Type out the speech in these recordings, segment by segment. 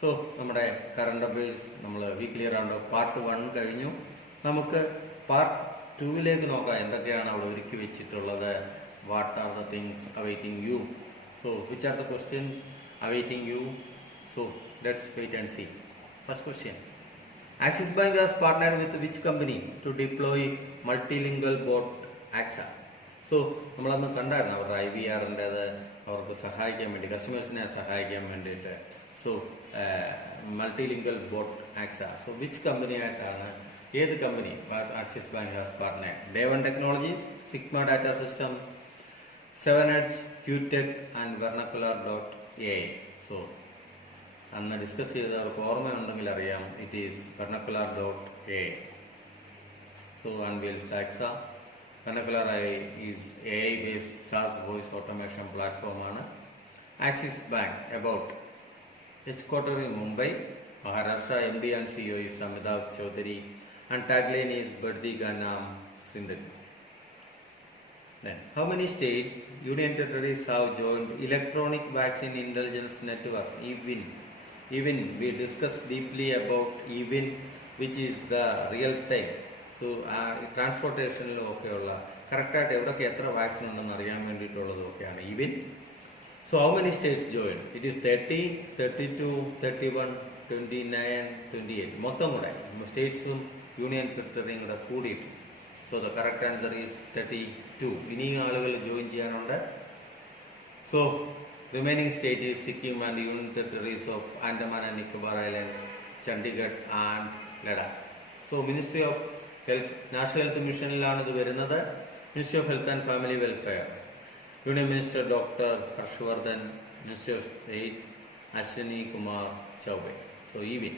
So നമ്മുടെ current affairs നമ്മൾ weekly round of part 1 കഴിഞ്ഞു. നമുക്ക് പാർട്ട് 2ലേക്ക് നോക്കാം. എന്തൊക്കെയാണ് അവിടെ ഒരുക്കി വെച്ചിട്ടുള്ളത്? What are the things awaiting you? So which are the questions awaiting you? So let's wait and see. First question. Axis Bank has partnered with which company to deploy multilingual bot AXA? So നമ്മളന്ന് കണ്ടായിരുന്നു അവരുടെ IVR-ൻ്റെത് അവർക്ക് സഹായിക്കാൻ വേണ്ടി, കസ്റ്റമേഴ്സിനെ സഹായിക്കാൻ വേണ്ടിയിട്ട്. So multilingual bot AXA. So which കമ്പനിയായിട്ടാണ്, ഏത് കമ്പനി Axis Bank has partnered? Day1 Technologies, Sigma Data Systems, 7edge, QTech and Vernacular.ai. So അന്ന് ഡിസ്കസ് ചെയ്തവർക്ക് ഓർമ്മയുണ്ടെങ്കിൽ അറിയാം, it is Vernacular.ai. So Anvil's AXA. Vernacular is AI-based SaaS voice automation platform ആണ്. Axis Bank about headquartered in Mumbai, Maharashtra. MD and CEO is Amitabh Chaudhary and tagline is Baddi Ganam Sindhi. Then, how many states, union territories have joined Electronic Vaccine Intelligence Network (EVIN)? EVIN, we discussed deeply about EVIN, which is the real time. So ട്രാൻസ്പോർട്ടേഷനിലും ഒക്കെയുള്ള കറക്റ്റായിട്ട് എവിടെയൊക്കെ എത്ര vaccine ഉണ്ടെന്ന് അറിയാൻ വേണ്ടിയിട്ടുള്ളതൊക്കെയാണ് eVIN. So how many states join? It is 30, 32, 31, 29, 28. മൊത്തം കൂടെ സ്റ്റേറ്റ്സും യൂണിയൻ ടെറിട്ടറിയും കൂടെ കൂടിയിട്ട്. So the correct answer is 32. ഇനിയും ആളുകൾ ജോയിൻ ചെയ്യാനുണ്ട്. So remaining state is Sikkim and union territories of Andaman and Nicobar island, Chandigarh and Ladakh. So ministry of health, national health മിഷനിലാണ് ഇത് വരുന്നത്. Ministry of health and family welfare, union minister doctor Harshvardhan, ministry of state Ashwini Kumar Choubey. So eVIN.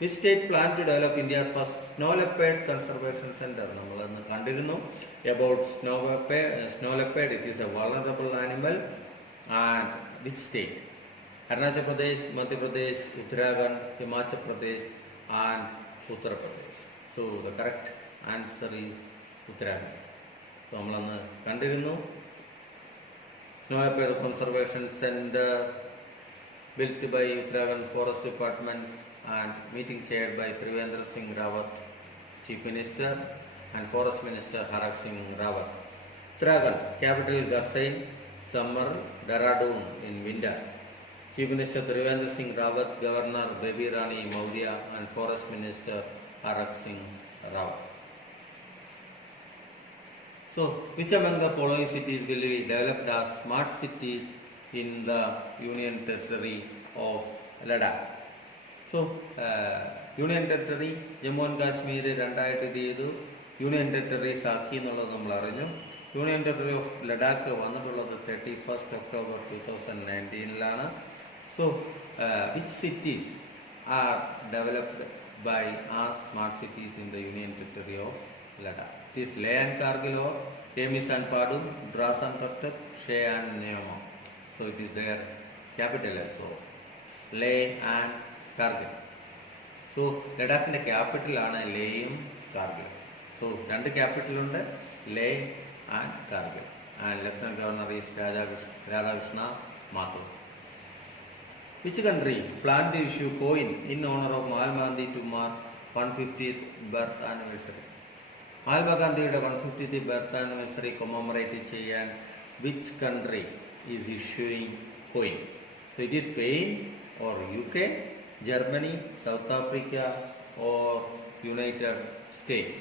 Which state plan to develop India's first snow leopard conservation centre? നമ്മളന്ന് കണ്ടിരുന്നു about snow leopard. It is A vulnerable animal. And which state? Arunachal Pradesh, Madhya Pradesh, Uttarakhand, Himachal Pradesh and Uttar Pradesh. So the correct answer is Uttarakhand. So നമ്മളന്ന് കണ്ടിരുന്നു snow leopard conservation centre built by Uttarakhand Forest Department and meeting chaired by Trivendra Singh Rawat, Chief Minister, and Forest Minister Harak Singh Rawat. Uttarakhand capital Garsain, summer, Dehradun in winter. Chief Minister Trivendra Singh Rawat, Governor Baby Rani Maurya, and Forest Minister Harak Singh Rawat. So, which among the following cities will be developed as smart cities in the Union Territory of Ladakh? So, Union Territory, Jammu and Kashmir രണ്ടായിട്ട് ഇത് ചെയ്തു, union territories ആക്കി എന്നുള്ളത് നമ്മൾ അറിഞ്ഞു. Union territory of Ladakh വന്നിട്ടുള്ളത് 31 October 2019. So which cities R developed by as smart cities in the Union Territory of Ladakh? It is Leh and Kargil, or Temis and Padum, Dras and Tuktuk, Sheh and Neoma. So it is their capital also, Leh and Kargil. So ലഡാക്കിന്റെ capital ആണ് ലേയും കാർഗിലും. So രണ്ട് capital ഉണ്ട്, Leh and Kargil. And lieutenant governor is Radhakrishna Mathur. Which country planned to issue coin in honor of Mahatma Gandhi to mark 150th birth anniversary? Mahatma Gandhiയുടെ 150th birth anniversary commemorate ചെയ്യാൻ which country is issuing coin? So it is Spain or UK, Germany, South Africa or United States.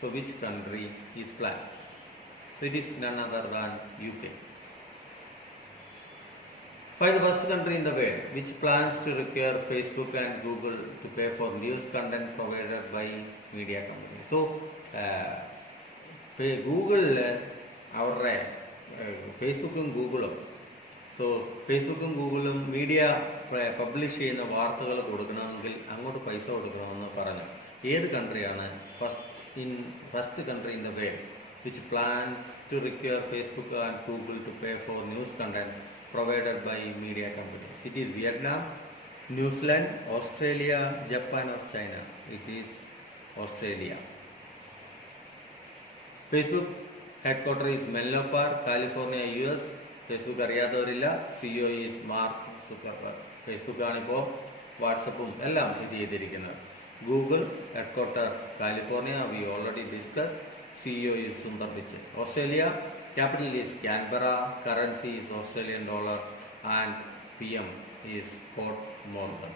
So which country is planned? So it is none other than UK. Find the first country in the world which plans to require Facebook and Google to pay for news content provided by media companies. So, Google അവരുടെ ഫേസ്ബുക്കും ഗൂഗിളും, so ഫേസ്ബുക്കും ഗൂഗിളും media publish ചെയ്യുന്ന വാർത്തകൾ കൊടുക്കണമെങ്കിൽ അങ്ങോട്ട് പൈസ കൊടുക്കണമെന്ന് പറഞ്ഞു. ഏത് കൺട്രിയാണ് first country in the world which plans to require Facebook and Google to pay for news content provided by media companies? It is Vietnam, New Zealand, Australia, Japan or China? It is Australia. Facebook headquarters is Menlo Park, California, US. Facebook അറിയാത്തവരില്ല. CEO is Mark Zuckerberg. Facebook ആണിപ്പോൾ വാട്സപ്പും എല്ലാം ഇത് ചെയ്തിരിക്കുന്നത്. Google headquarter California, we already discuss. CEO is Sundar Pichai. Australia, capital is Canberra, currency is Australian dollar, and PM is Scott Morrison.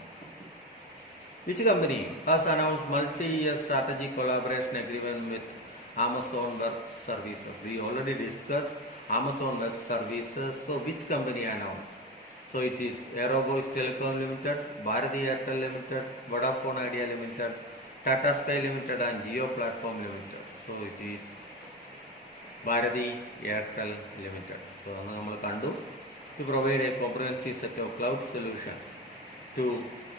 Which company has announced multi-year strategic collaboration agreement with Amazon Web Services? We already discussed Amazon Web Services. So which company announced? So it is Aerovoice Telecom Limited, Bharati Airtel Limited, Vodafone Idea Limited, Tata Sky Limited, and Jio Platform Limited. So it is Bharati Airtel Limited. So we kandu to provide a comprehensive set of cloud solution to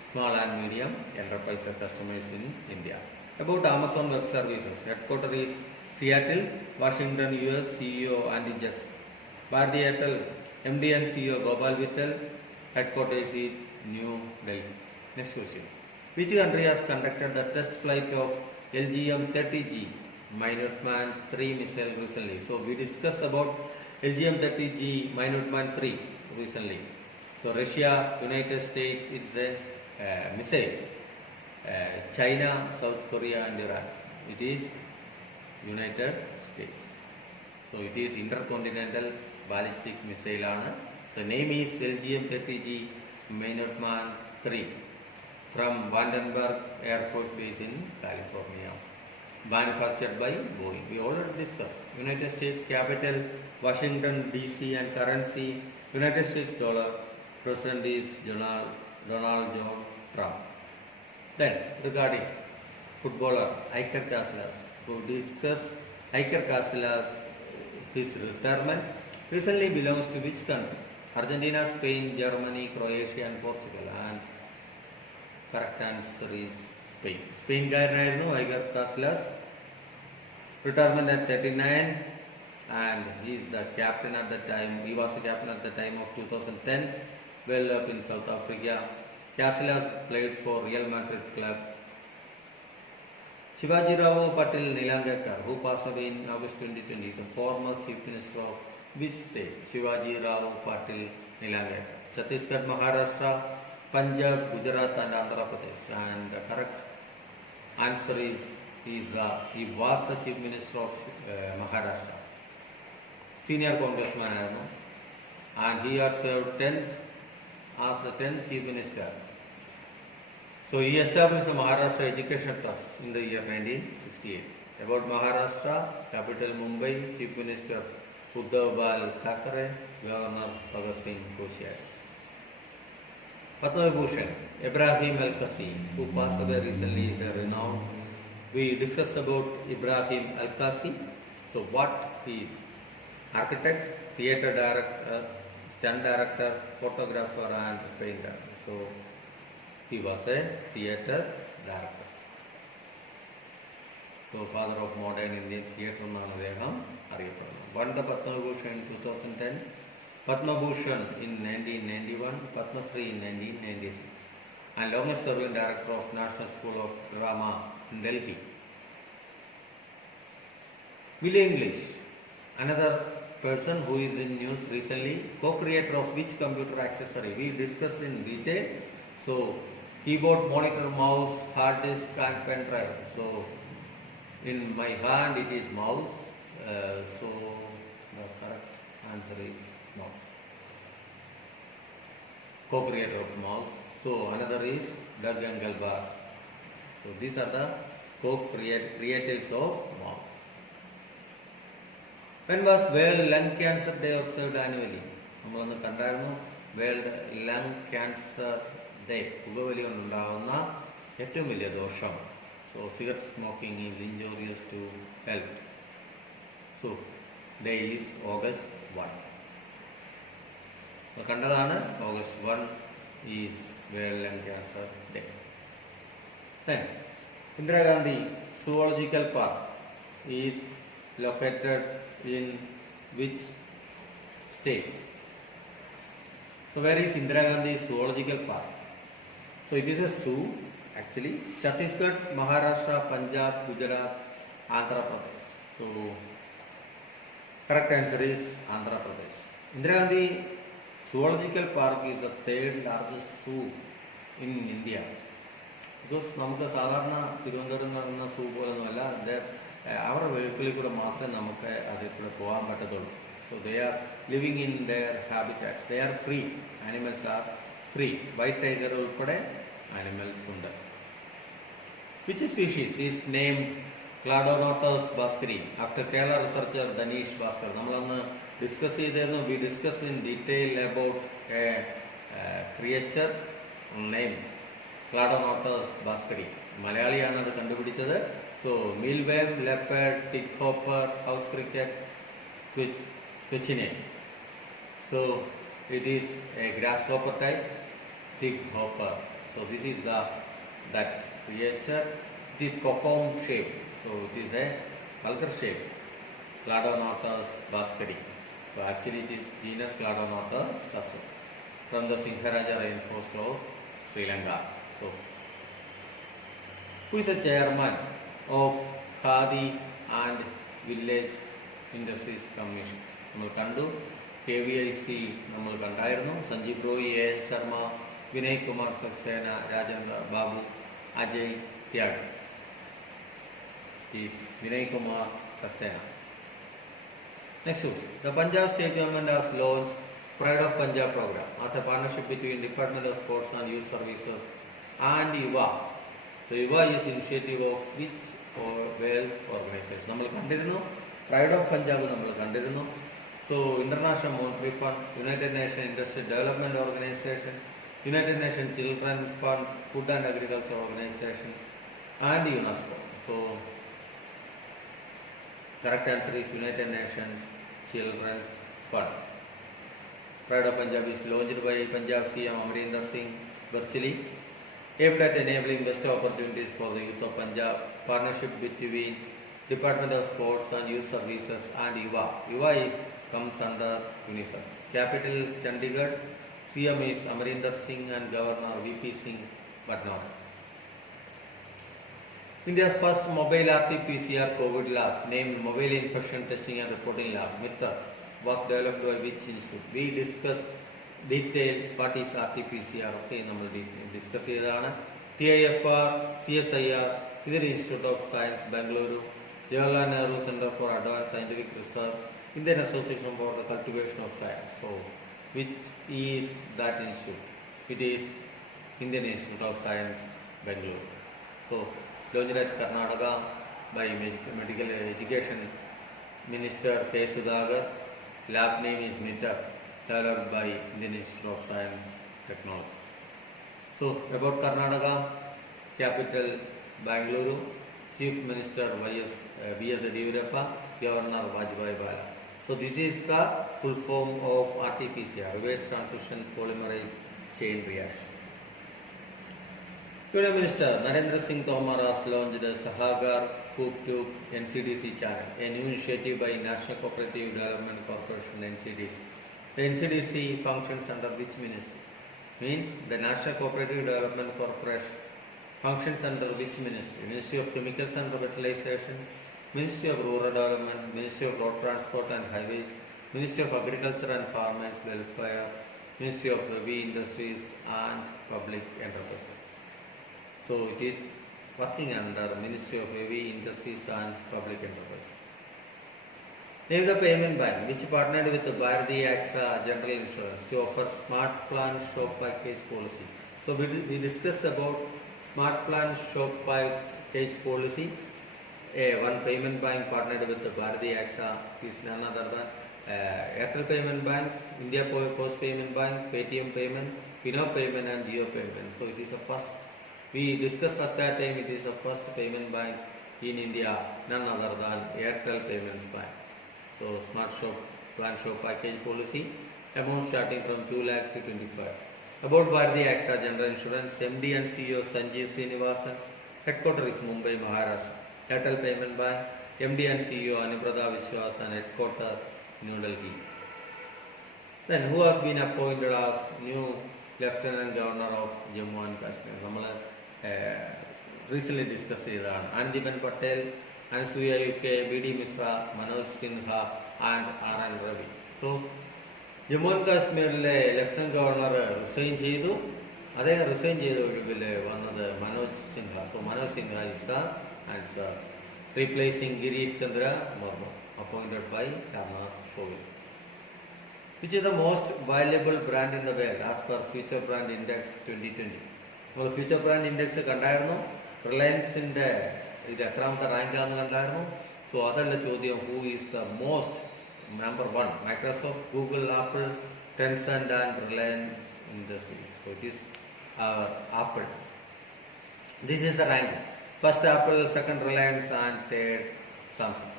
small and medium enterprise customers in India. About Amazon Web Services, headquarters is Seattle, Washington, US. CEO Andy Jassy. Bharati Airtel MD and CEO Gopal Vittal, headquarters is New Delhi. Next question. Which country has conducted the test flight of LGM-30G Minuteman 3 missile recently? So we discussed about LGM-30G Minuteman 3 recently. So Russia, United States, it's a missile. China, South Korea, and Iran. It is United States. So it is intercontinental ballistic missile. So name is LGM-30G Minuteman 3 from Vandenberg Air Force Base in California. Manufactured by Boeing. We already discussed. United States capital Washington DC and currency United States dollar. President is Donald John Trump. Then regarding footballer Iker Casillas, who discuss Iker Casillas, his retirement recently belongs to which country? Argentina, Spain, Germany, Croatia, and Portugal. And correct answer is Spain. Spain കാരനായിരുന്നു Iker Casillas. Retirement at 39, and he is the captain at the time. He was the captain at the time of 2010 World Cup in South Africa. Casillas played for Real Madrid club. Shivaji Rao Patil Nilangekar, who passed away in August 2020, is a former chief minister of which state? Shivaji Rao Patil Nilangekar. Chhattisgarh, Maharashtra, Punjab, Gujarat, and Andhra Pradesh. And the correct answer is he was the chief minister of Maharashtra. Senior congressman, and he had served 10th as the 10th chief minister. So he established the Maharashtra Education Trust in the year 1968. About Maharashtra, capital Mumbai, chief minister Uddhav Bal Thackeray, governor Bhagat Singh Koshyari. Padma Vibhushan Ibrahim Al-Qasi, who passed away recently, is a renowned. We discussed about Ibrahim Al-Qasi. So what he is? Architect, theatre director, stunt director, photographer, and painter. So he was a theatre director. So father of modern Indian theatre എന്നാണ് അദ്ദേഹം അറിയപ്പെടുന്നത്. Won the Padma Vibhushan in 2010, Padma Bhushan in 1991, Padma Shri in 1996, and longest serving director of National School of Drama in Delhi. Willie English, another person who is in news recently, co-creator of which computer accessory? We discussed in detail. So keyboard, monitor, mouse, hard disk, and pen drive. So in my hand it is mouse. So the correct answer is mouse. Co-creator of mouse. So another is Doug Engelbart. So these are the co-creators of mouse. When was World Lung Cancer Day observed annually? നമ്മളൊന്ന് കണ്ടായിരുന്നു. World lung cancer day. പുകവലി കൊണ്ടുണ്ടാകുന്ന ഏറ്റവും വലിയ ദോഷം. So cigarette smoking is injurious to health. So day is August 1. കണ്ടതാണ്. August 1 is world lung cancer day. Then Indira Gandhi Zoological Park is located in which state? So where is Indira Gandhi Zoological Park? So it is a zoo actually. Chhattisgarh, Maharashtra, Punjab, Gujarat, Andhra Pradesh. So correct answer is Andhra Pradesh. Indira Gandhi Zoological Park is the third largest zoo in India. Because നമുക്ക് സാധാരണ തിരുവനന്തപുരം എന്ന് പറയുന്ന സൂ പോലൊന്നുമല്ല, അവരുടെ വെഹിക്കിളിൽ കൂടെ മാത്രമേ നമുക്ക് അതിൽ കൂടെ പോകാൻ പറ്റത്തുള്ളൂ. So they are living in their habitats, they are free, animals are free. White tiger ഉൾപ്പെടെ ആനിമൽസ് ഉണ്ട്. Which species is named Cladonotus bhaskari after Kerala researcher Dhaneesh Bhaskar. നമ്മളന്ന് ഡിസ്കസ് ചെയ്തിരുന്നു. We discuss in detail about a creature name Cladonotus bhaskari. മലയാളിയാണ് അത് കണ്ടുപിടിച്ചത്. So mealworm, leopard, tick hopper, house cricket, ക്വിച്ചിനെ. So it is a grass hopper type, tick hopper. So this is that creature. It is cocoon shaped, so it is a vulgar shape, Cladonotus baskeri. So actually it is genus Cladonotus sasu from the Sinharaja rainforest of Sri Lanka. So who is the chairman of Khadi and Village Industries Commission? നമ്മൾ കണ്ടു. KVIC നമ്മൾ കണ്ടായിരുന്നു. Sanjeev Roy, AN Sharma, Vinay Kumar Saxena, Rajendra Babu, Ajay ത്യാഗ്. is Vinay Kumar Saxena. Next question. The Punjab State Government has launched Pride of Punjab program as a partnership between Department of Sports and Youth Services and IWA. So IWA is initiative of which well organization? നമ്മൾ കണ്ടിരുന്നു. Pride of Punjab നമ്മൾ കണ്ടിരുന്നു. So International Monetary Fund, United Nations Industrial Development Organization, United Nations Children Fund, Food and Agriculture Organization, and UNESCO. So correct answer is United Nations Children's Fund. Pride of Punjab is launched by Punjab CM Amarinder Singh virtually, aimed at enabling best opportunities for the youth of Punjab. Partnership between Department of Sports and Youth Services and IWA. IWA comes under UNICEF. Capital Chandigarh. CM is Amarinder Singh and Governor VP Singh Badnor. India's first mobile RT-PCR COVID lab, named Mobile Infection Testing and Reporting Lab, MITR, was developed by which institute? We discussed detail what is RT-PCR. Okay, നമ്മൾ discuss ചെയ്തതാണ്. TIFR, CSIR, ഇതൊരു Institute of Science, Bangalore, Jawaharlal Nehru Center for Advanced Scientific Research, Indian Association for the Cultivation of Science. So, which is that institute? It is Indian Institute of Science, Bangalore. So, launched at Karnataka by Medical Education Minister K. Sudhakar. Lab name is MITR, developed by Indian Institute of Science Technology. So about Karnataka, capital Bangalore, Chief Minister V.S. Yediyurappa, Governor Vajpayee Bala. So this is the full form of RT-PCR, reverse transcription polymerase chain reaction. Union Minister Narendra Singh Tomar has launched the Sahagar Coop Tube NCDC channel, a new initiative by National Cooperative Development Corporation NCDC. The NCDC functions under which ministry? Means the National Cooperative Development Corporation functions under which ministry? Ministry of Chemicals and Fertilization, Ministry of Rural Development, Ministry of Road Transport and Highways, Ministry of Agriculture and Farmers Welfare, Ministry of Heavy Industries and Public Enterprises. So it is working under Ministry of Heavy Industries and Public Enterprises. Name the payment bank which partnered with the Bharati AXA General Insurance to offer Smart Plan Shop Package policy. So we discussed about Smart Plan Shop Package policy. One payment bank partnered with the Bharati AXA is none other than Airtel Payment Banks, India Post Payment Bank, Paytm Payment, Fino Payment and Jio Payment. So it is a first. We discussed at that time it is the first payment bank in India, none other than Airtel Payments Bank. So Smart Shop Plan Shop Package policy, amount starting from 2 lakh to 25. About Bharati AXA General Insurance, MD and CEO Sanjeev Srinivasan, headquarters is Mumbai, Maharashtra. Airtel Payment Bank, MD and CEO Anuprada Vishwas and headquarters New Delhi. Then who has been appointed as new Lieutenant Governor of Jammu and Kashmir? നമ്മൾ recently discussed ചെയ്തതാണ്. Andiben Patel, Ansuya UK, BD Misra, Manoj Sinha and R.N. Ravi. So Jammu and Kashmirലെ lieutenant governor resign ചെയ്തു. അതേ resign ചെയ്ത ഒഴിവിൽ വന്നത് Manoj Sinha. So Manoj Sinha is the answer. Replacing Girish Chandra Murmu, appointed by Ramnath Kovind. Which is the most valuable brand in the world as per Future Brand Index 2020? നമ്മൾ future brand index കണ്ടായിരുന്നു. റിലയൻസിന്റെ ഇത് എത്രാമത്തെ റാങ്കാന്ന് കണ്ടായിരുന്നു. സോ അതല്ല ചോദ്യം. Who is the most number 1? Microsoft, Google, apple, Tencent and Reliance industries. So it is apple. This is the rank. First apple, second Reliance and third Samsung.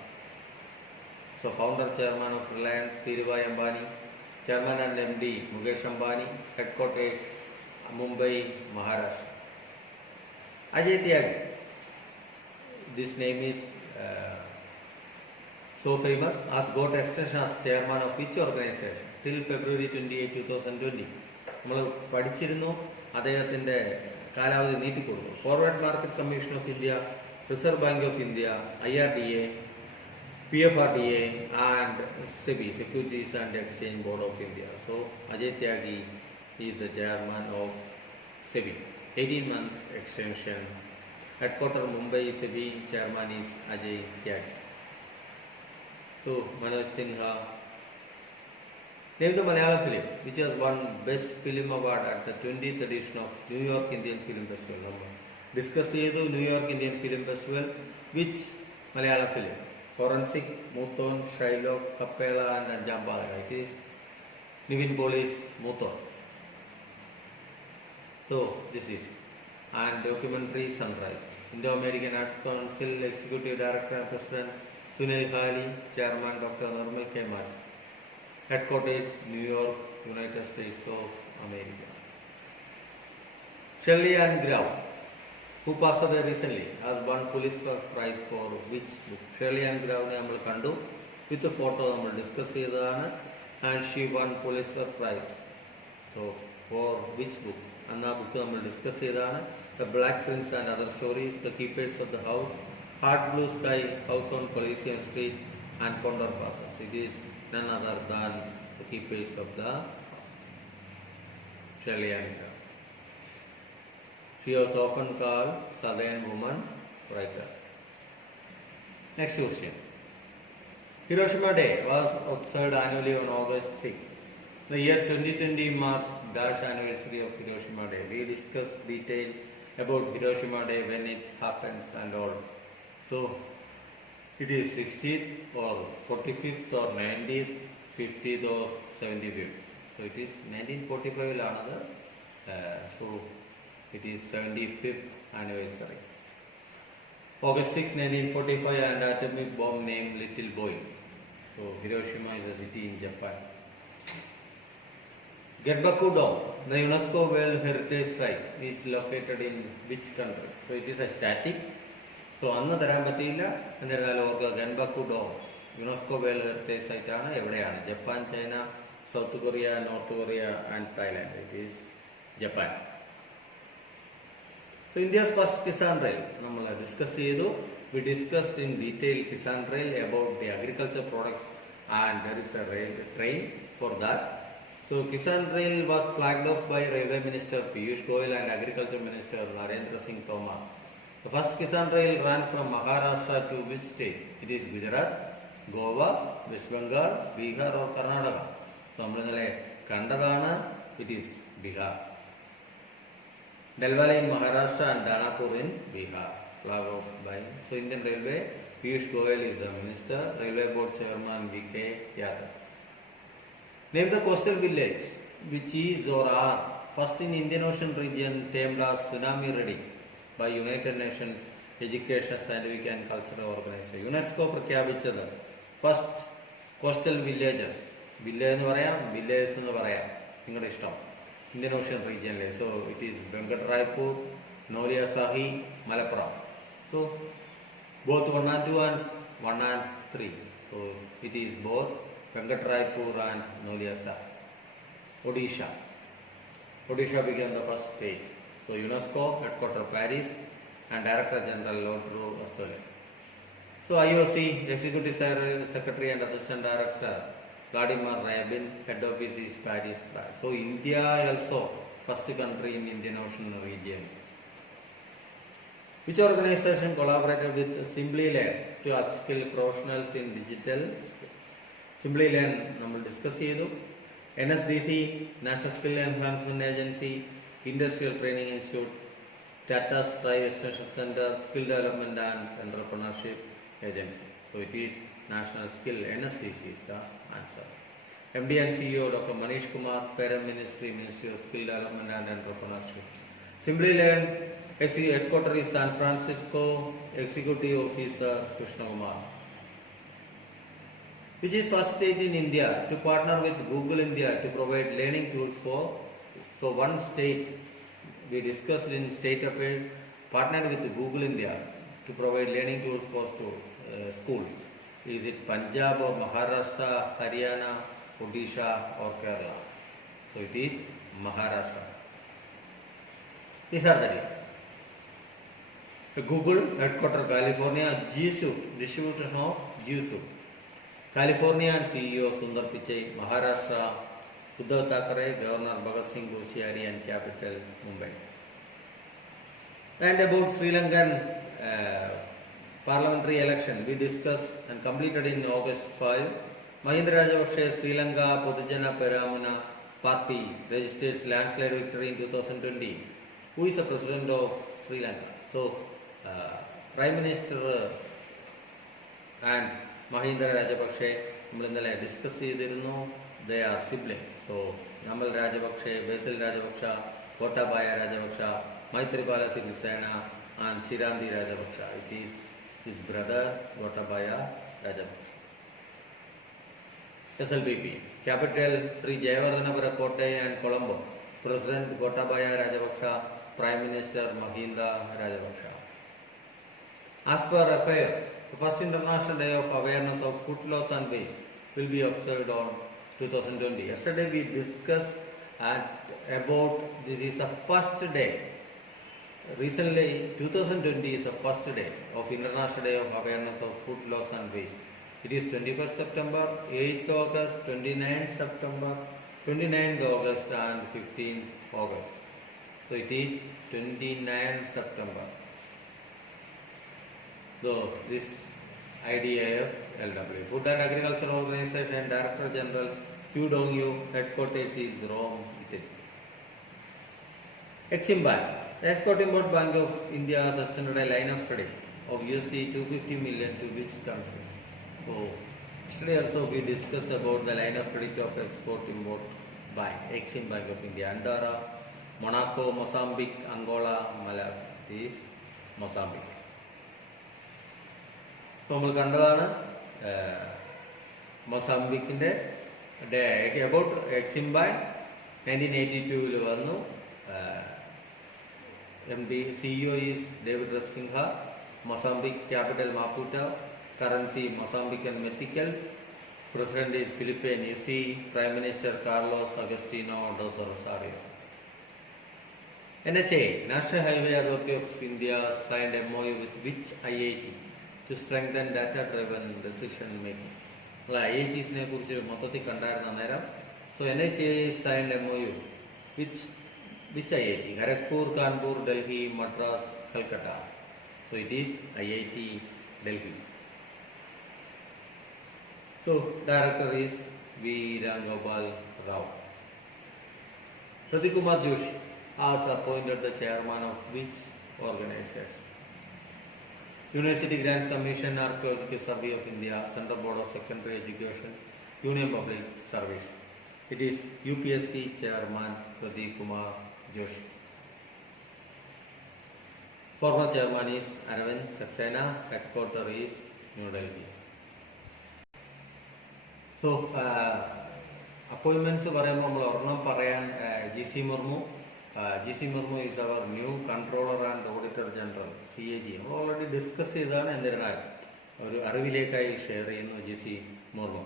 So founder chairman of Reliance Dhirubhai Ambani, chairman and MD Mukesh Ambani, headquarters Mumbai, Maharashtra. Ajay Tyagi, this name is so famous, has got extension as chairman of which organization till February 28, 2020. നമ്മൾ പഠിച്ചിരുന്നു. അദ്ദേഹത്തിൻ്റെ കാലാവധി നീട്ടിക്കൊടുത്തു. Forward market commission of India, reserve bank of India, IRDA, PFRDA and SEBI, Securities and Exchange Board of India. So Ajay Tyagi is the chairman of SEBI. 18 months extension. Headquarter Mumbai, SEBI chairman is Ajay Tyagi. So Manoj Sinha. Name the Malayalam film which has won Best Film Award at the 20th edition of New York Indian Film Festival. Discuss the New York Indian Film Festival. Which Malayalam film? Forensic, Muthon, Shylock, Kapela and Anjambagara. It is Nivin Police, Muthon. So this is. And documentary Sunrise. Indo-American Arts Council Executive Director and President Sunil Ghali, Chairman Dr. Nirmal K. Mathur. Headquarters New York, United States of America. Shelley Ann Grau, who passed away recently, has won Pulitzer Prize for which book? Shelley Ann Grau ne nammal kandu with a photo nammal discuss cheyadana, and she won Pulitzer Prize. So for which book? Anna book nammal discuss cheyadana. The Black Prince and Other Stories, The Keepers of the House, Heart Blue Sky, House on Coliseum Street, and Condor Passes. It is none other than The Keepers of the House. Shelley Ann Grau. She was often called Southern Woman Writer. Next question. Hiroshima Day was observed annually on August 6. The year 2020 marks dash anniversary of Hiroshima Day. We discussed detail about Hiroshima Day, when it happens and all. So it is 60th or 45th or 90th, 50th or 75th. So it is 1945 another. So it is 75th anniversary. August 6, 1945, and atomic bomb named Little Boy. So Hiroshima is a city in Japan. Genbaku Dome, the UNESCO World Heritage Site, is located in which country? So it is a static. So anna tharan pattilla ennaal orga Genbaku Dome UNESCO World Heritage Site aanu evideyanu? Japan, China, South Korea, North Korea and Thailand. It is Japan. So India's first Kisan Rail, we discussed in detail Kisan Rail about the agriculture products, and there is a train for that. So Kisan Rail was flagged off by Railway Minister Piyush Goyal and Agriculture Minister Narendra Singh Tomar. The first Kisan Rail ran from Maharashtra to which state? It is Gujarat, Goa, West Bengal, Bihar or Karnataka. So Kandadana, it is Bihar. Delwali in Maharashtra and Danapur in Bihar. Flag off by. So Indian Railway, Piyush Goyal is the Minister, Railway Board Chairman V.K. Yadav. Name the coastal village which is or are first in Indian Ocean region termed as Tsunami Ready by United Nations Education, Scientific and Cultural Organization. UNESCO പ്രഖ്യാപിച്ചത് first coastal villages. Village എന്ന് പറയാം, villages എന്ന് പറയാം, നിങ്ങളുടെ ഇഷ്ടം. Indian Ocean region. So it is Venkatraipur, Nolia Sahi, Malappuram. So both 1 and 2 and 1 and 3. So it is both Venkatraipur and Nolia Sahi. Odisha. Odisha became the first state. So UNESCO, headquarters Paris, and Director General Lodro Asole. So IOC, Executive Secretary and Assistant Director Vladimir Ryabin, head office is Paris, France. So India also first country in Indian Ocean region. Which organization collaborated with SimplyLearn to upskill professionals in digital skills? SimplyLearn നമ്മൾ discuss ചെയ്തു. NSDC, National Skill Enhancement Agency, Industrial Training Institute, Tata Stri Extension Center, Skill Development and Entrepreneurship Agency. So it is National Skill, NSDC is the answer. MD and CEO Dr. Manish Kumar, Parent Ministry, Ministry of Skill Development and Entrepreneurship. SimplyLearn, headquarters is San Francisco, Executive Officer Krishna Kumar. Which is first state in India to partner with Google India to provide learning tools for, so one state we discussed in state affairs, partnered with Google India to provide learning tools for schools. Is it Punjab or Maharashtra, Haryana, Odisha or Kerala? So it is Maharashtra. These are the data. Google headquarters California, G Suite, distribution of G Suite. California and CEO Sundar Pichai, Maharashtra, Uddhav Thackeray, Governor Bhagat Singh Koshyari and capital Mumbai. And about Sri Lankan parliamentary election, we discussed and completed in August 5. Mahinda Rajapaksa Sri Lanka Podujana Peramuna party registered landslide victory in 2020. Who is the president of Sri Lanka? So, Prime Minister and Mahinda Rajapaksa നമ്മൾ ഇന്നലെ discuss ചെയ്തിരുന്നു. They are siblings. So Namal Rajapaksa, Basil Rajapaksa, Gotabaya Rajapaksa, Maitripala Sirisena and Chirandi Rajapaksa. It is his brother Gotabaya Rajapaksa. SLBP, capital Sri Jayawardhanapura Kotte and Colombo. President Gotabaya Rajapaksa, Prime Minister Mahinda Rajapaksa. As per FAO, the first International Day of Awareness of Food Loss and Waste will be observed on 2020. Yesterday we discussed about this is the first day. Recently, 2020 is the first day of International Day of Awareness of Food Loss and Waste. It is 21st September, 8th August, 29th September, 29th August and 15th August. So it is 29th September. So this IDIF LW, Food and Agriculture Organization Director General Q Dongyu, headquarters is Rome, Italy. Exim Bank, the Export-Import Bank of India has extended a line of credit of $250 million to which country? So yesterday also we discussed about the line of credit of Export-Import Bank, Exim Bank of India, Andorra, Monaco, Mozambique, Angola, Malawi. This is Mozambique. നമ്മൾ കണ്ടതാണ് മൊസാംബിക്കിൻ്റെ about Exim bank 1982 വന്നു. MD CEO is David Rasquinha. Mozambique capital Maputo. Currency Mozambican metical. President is Filipe Nyusi. Prime minister Carlos Agostinho dos Rosario. NHAI, National Highway Authority of India signed MOU with which IIT to strengthen data-driven decision making. IITs കുറിച്ച് മൊത്തത്തിൽ കണ്ടായിരുന്നു അന്നേരം. So NHAI signed MOU which IIT? Kharagpur, Kanpur, Delhi, Madras, Calcutta. So it is IIT Delhi. So director is V. Rangopal Rao. Pradeep Kumar Joshi has appointed the chairman of which organization? University Grants Commission, Archaeological Survey of India, Central Board of Secondary Education, Union Public Service. It is UPSC Chairman Pradeep Kumar Joshi. Former Chairman is Arvind Saxena, headquarters is New Delhi. So, appointments പറയുമ്പോൾ നമ്മൾ ഒരെണ്ണം പറയാൻ GC Murmu. GC Murmu is our new Controller and Auditor General, CAG. നമ്മൾ already discuss ചെയ്താണ്. എന്നിരുന്നാൽ ഒരു അറിവിലേക്കായി share ചെയ്യുന്നു GC Murmu.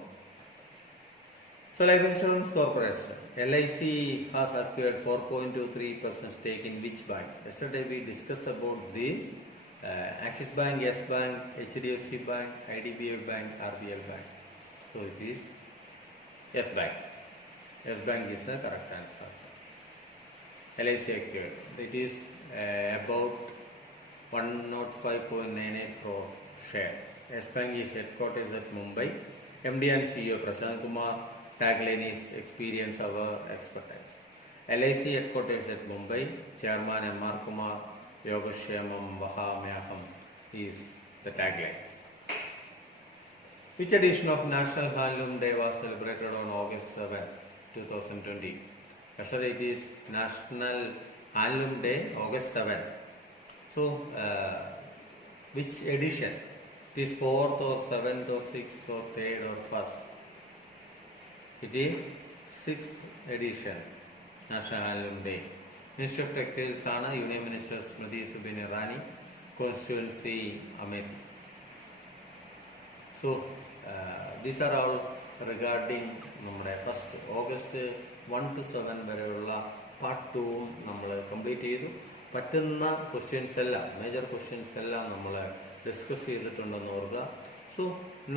So, Life Insurance Corporation, LIC has acquired 4.23% stake in which bank? Yesterday we discussed about this. Axis Bank, Yes Bank, HDFC Bank, IDBI Bank, RBL Bank. So it is Yes Bank. Yes Bank is the correct answer. LIC acquired. It is about 105.98 crore shares. Yes Bank is headquarters at Mumbai. MD and CEO Prashant Kumar. Tagline is experience our expertise. LIC headquarters at Mumbai. Chairman M.R. Kumar. Yogashemam Vahamyaham is the tagline. Which edition of National Handloom Day was celebrated on August 7, 2020? Yesterday it is National Handloom Day, August 7. So, which edition? It is 4th or 7th or 6th or 3rd or 1st? It is 6th edition, National Handloom Day. Minister of Textiles ആണ് Union Minister Smriti Subin Irani, Constituency Amit. So, these are all regarding നമ്മുടെ first August 1 to 7 വരെയുള്ള part 2 നമ്മൾ complete ചെയ്തു. പറ്റുന്ന questions എല്ലാം, major questions എല്ലാം നമ്മൾ discuss ചെയ്തിട്ടുണ്ടെന്ന് ഓർക്കുക. So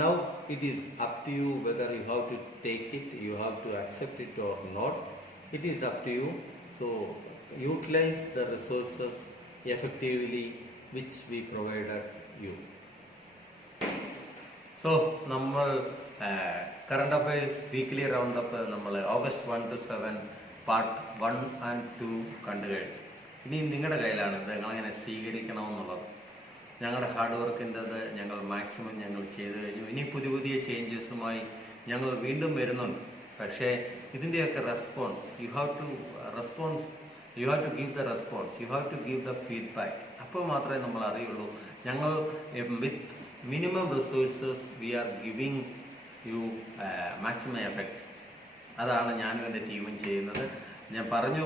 now it is up to you whether you have to take it, you have to accept it or not. It is up to you. So utilize the resources effectively which we provided you. So നമ്മൾ current affairs weekly round up നമ്മൾ August 1 to 7 part 1 and 2 കണ്ടു കഴിഞ്ഞു. ഇനി നിങ്ങളുടെ കയ്യിലാണ് ഇത് നിങ്ങളെങ്ങനെ സ്വീകരിക്കണമെന്നുള്ളത്. ഞങ്ങളുടെ ഹാർഡ് വർക്കിൻ്റെത് ഞങ്ങൾ മാക്സിമം ഞങ്ങൾ ചെയ്തു കഴിഞ്ഞു. ഇനി പുതിയ പുതിയ ചേഞ്ചസുമായി ഞങ്ങൾ വീണ്ടും വരുന്നുണ്ട്. പക്ഷേ ഇതിൻ്റെയൊക്കെ response you have to give the response, you have to give the feedback. അപ്പോൾ മാത്രമേ നമ്മൾ അറിയുള്ളൂ ഞങ്ങൾ വിത്ത് minimum resources we are giving you maximum effect. അതാണ് ഞാനും എൻ്റെ ടീമും ചെയ്യുന്നത്. ഞാൻ പറഞ്ഞു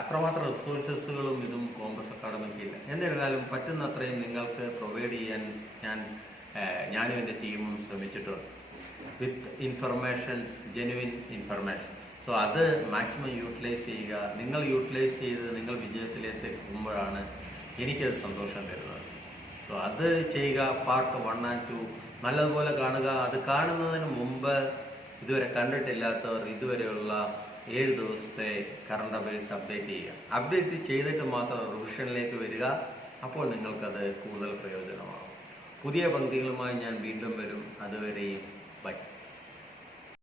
അത്രമാത്രം റിസോഴ്സസുകളും ഇതും കോമ്പസ് അക്കാഡമിക്കില്ല. എന്നിരുന്നാലും പറ്റുന്നത്രയും നിങ്ങൾക്ക് പ്രൊവൈഡ് ചെയ്യാൻ ഞാനും എൻ്റെ ടീമും ശ്രമിച്ചിട്ടുണ്ട് വിത്ത് ഇൻഫർമേഷൻസ്, ജെനുവിൻ ഇൻഫർമേഷൻ. സോ അത് മാക്സിമം യൂട്ടിലൈസ് ചെയ്യുക. നിങ്ങൾ യൂട്ടിലൈസ് ചെയ്ത് നിങ്ങൾ വിജയത്തിലേക്ക് എത്തുമ്പോഴാണ് എനിക്കത് സന്തോഷം തരുന്നത്. സോ അത് ചെയ്യുക. പാർട്ട് 1 and 2 നല്ലതുപോലെ കാണുക. അത് കാണുന്നതിന് മുമ്പ് ഇതുവരെ കണ്ടിട്ടില്ലാത്തവർ ഇതുവരെയുള്ള 7 ദിവസത്തെ കറണ്ട് അഫയേഴ്സ് അപ്ഡേറ്റ് ചെയ്യുക. അപ്ഡേറ്റ് ചെയ്തിട്ട് മാത്രം റിവിഷനിലേക്ക് വരിക. അപ്പോൾ നിങ്ങൾക്കത് കൂടുതൽ പ്രയോജനമാകും. പുതിയ പങ്ക്തികളുമായി ഞാൻ വീണ്ടും വരും. അതുവരെയും ബൈ.